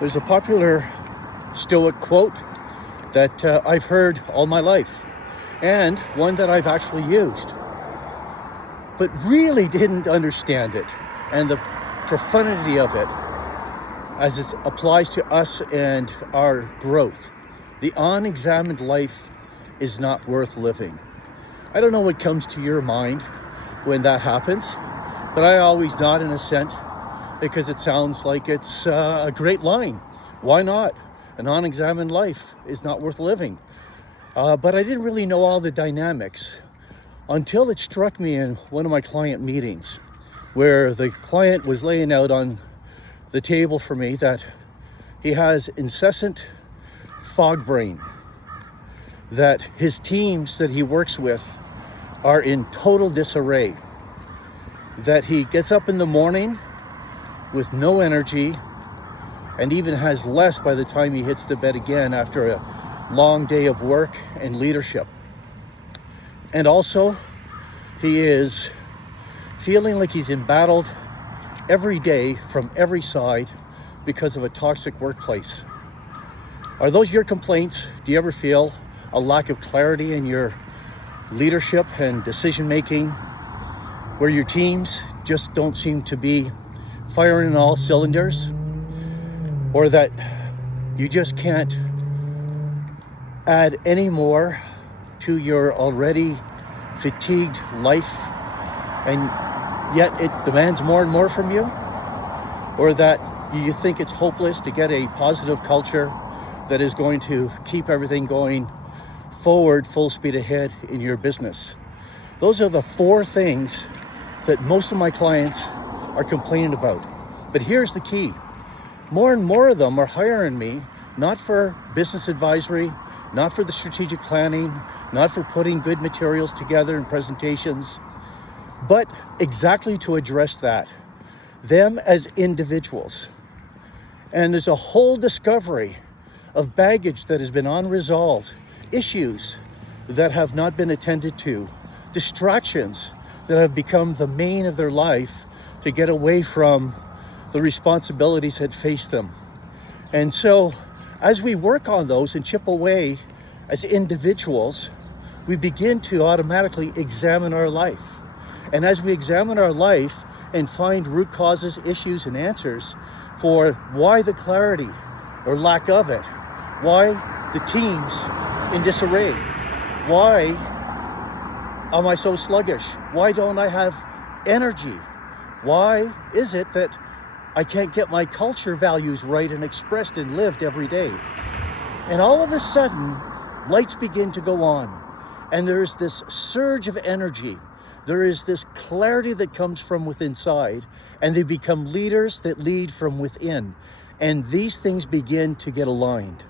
There's a popular Stoic quote that I've heard all my life, and one that I've actually used, but really didn't understand it and the profundity of it as it applies to us and our growth. The unexamined life is not worth living. I don't know what comes to your mind when that happens, but I always nod in assent because it sounds like it's a great line. Why not? An unexamined life is not worth living. But I didn't really know all the dynamics until it struck me in one of my client meetings, where the client was laying out on the table for me that he has incessant fog brain, that his teams that he works with are in total disarray, that he gets up in the morning with no energy and even has less by the time he hits the bed again after a long day of work and leadership. And also, he is feeling like he's embattled every day from every side because of a toxic workplace. Are those your complaints? Do you ever feel a lack of clarity in your leadership and decision making, where your teams just don't seem to be firing on all cylinders, or that you just can't add any more to your already fatigued life, and yet it demands more and more from you? Or that you think it's hopeless to get a positive culture that is going to keep everything going forward full speed ahead in your business? Those are the four things that most of my clients are complaining about. But here's the key. More and more of them are hiring me, not for business advisory, not for the strategic planning, not for putting good materials together and presentations, but exactly to address that, them as individuals. And there's a whole discovery of baggage that has been unresolved, issues that have not been attended to, distractions that have become the main of their life to get away from the responsibilities that face them. And so as we work on those and chip away as individuals, we begin to automatically examine our life. And as we examine our life and find root causes, issues, and answers for why the clarity or lack of it, why the team's in disarray, why am I so sluggish? Why don't I have energy? Why is it that I can't get my culture values right and expressed and lived every day? And all of a sudden, lights begin to go on. And there's this surge of energy. There is this clarity that comes from within inside, and they become leaders that lead from within. And these things begin to get aligned.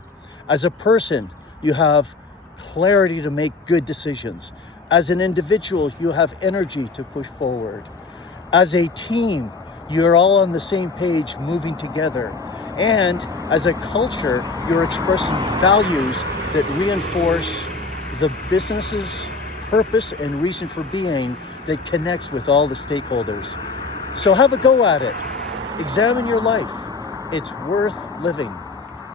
As a person, you have clarity to make good decisions. As an individual, you have energy to push forward. As a team, you're all on the same page, moving together. And as a culture, you're expressing values that reinforce the business's purpose and reason for being that connects with all the stakeholders. So have a go at it. Examine your life. It's worth living.